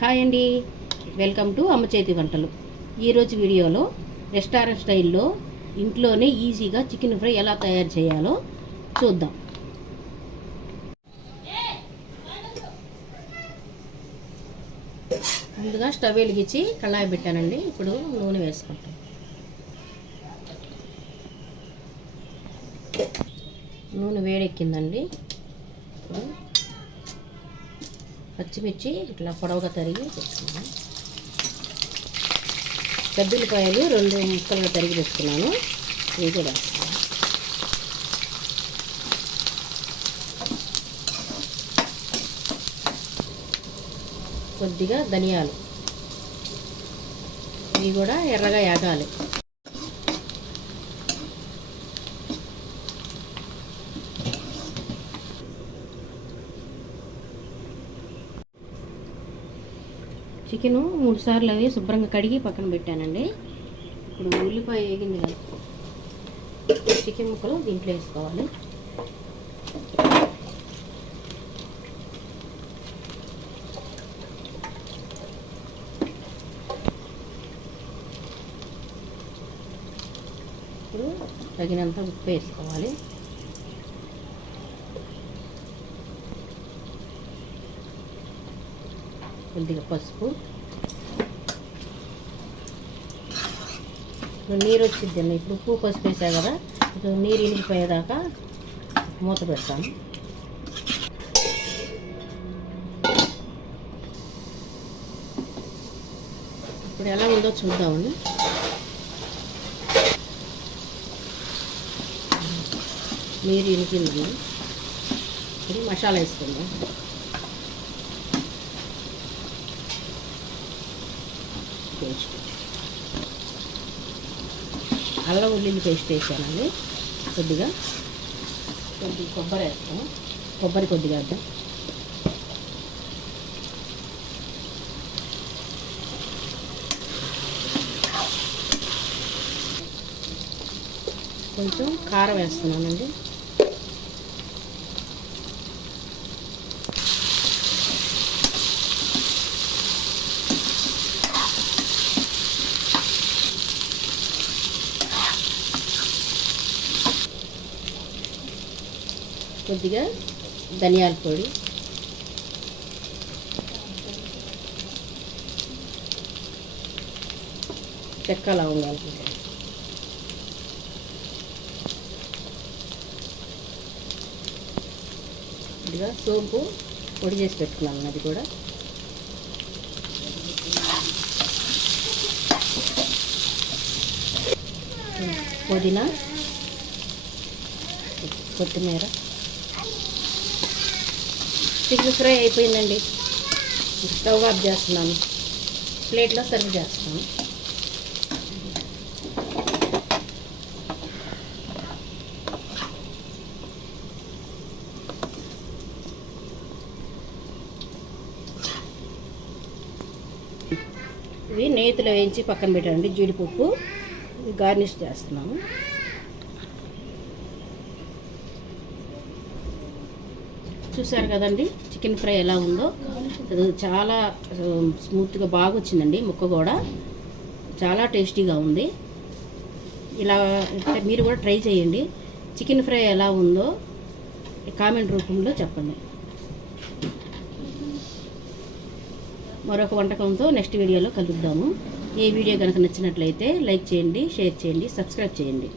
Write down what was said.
Hi అండి, welcome to అమ్మ చేతి వంటలు. ఈరోజు వీడియోలో రెస్టారెంట్ స్టైల్లో ఇంట్లోనే ఈజీగా చికెన్ ఫ్రై ఎలా తయారు చేయాలో చూద్దాం. ముందుగా స్టవ్ వెలిగించి కళాయి పెట్టానండి. ఇప్పుడు నూనె వేసుకుంటాం. నూనె వేడెక్కిందండి. ఇప్పుడు పచ్చిమిర్చి ఇట్లా పొడవుగా తరిగి పెట్టుకున్నాను. పెద్దలకాయలు 2 ముక్కలుగా తరిగి పెట్టుకున్నాను. ఇవి కూడా కొద్దిగా ధనియాలు, ఇవి కూడా ఎర్రగా యాగాలి. చికెను 3 సార్లు అవి శుభ్రంగా కడిగి పక్కన పెట్టానండి. ఇప్పుడు ఉల్లిపాయ వేగింది కదా, చికెన్ ముక్కలు దీంట్లో వేసుకోవాలి. ఇప్పుడు తగినంత ఉప్పు వేసుకోవాలి. కొద్దిగా పసుపు, నీరు వచ్చిద్దండి. ఇప్పుడు ఉప్పు పసుపు వేసా కదా, ఇప్పుడు నీరు ఇనిగిపోయేదాకా మూత పెడతాను. ఇప్పుడు ఎలా ఉందో చూద్దామండి. నీరు ఇనికింది. ఇప్పుడు మసాలా వేసుకుందాం. పేస్ట్, అల్లం ఉల్లిని పేస్ట్ వేసానండి. కొద్దిగా కొబ్బరి వేస్తాం. కొబ్బరి కొద్దిగా వేద్దాం. కొంచెం కారం వేస్తున్నానండి. కొద్దిగా ధనియాల పొడి, చెక్క లవంగాలు, కొద్దిగా సోంపు పొడి చేసి పెట్టుకున్నాను, అది కూడా. పుదీనా, కొత్తిమీర. చికెన్ ఫ్రై అయిపోయిందండి. స్టవ్ ఆఫ్ చేస్తున్నాను. ప్లేట్లో సర్వ్ చేస్తాను. ఇవి నేతిలో వేయించి పక్కన పెట్టండి. జీడిపప్పు గార్నిష్ చేస్తున్నాను. చూసారు కదండి చికెన్ ఫ్రై ఎలా ఉందో. చాలా స్మూత్గా బాగా వచ్చిందండి. ముక్క కూడా చాలా టేస్టీగా ఉంది. ఇలా మీరు కూడా ట్రై చేయండి. చికెన్ ఫ్రై ఎలా ఉందో కామెంట్ రూపంలో చెప్పండి. మరొక వంటకంతో నెక్స్ట్ వీడియోలో కలుద్దాము. ఈ వీడియో కనుక నచ్చినట్లయితే లైక్ చేయండి, షేర్ చేయండి, సబ్స్క్రైబ్ చేయండి.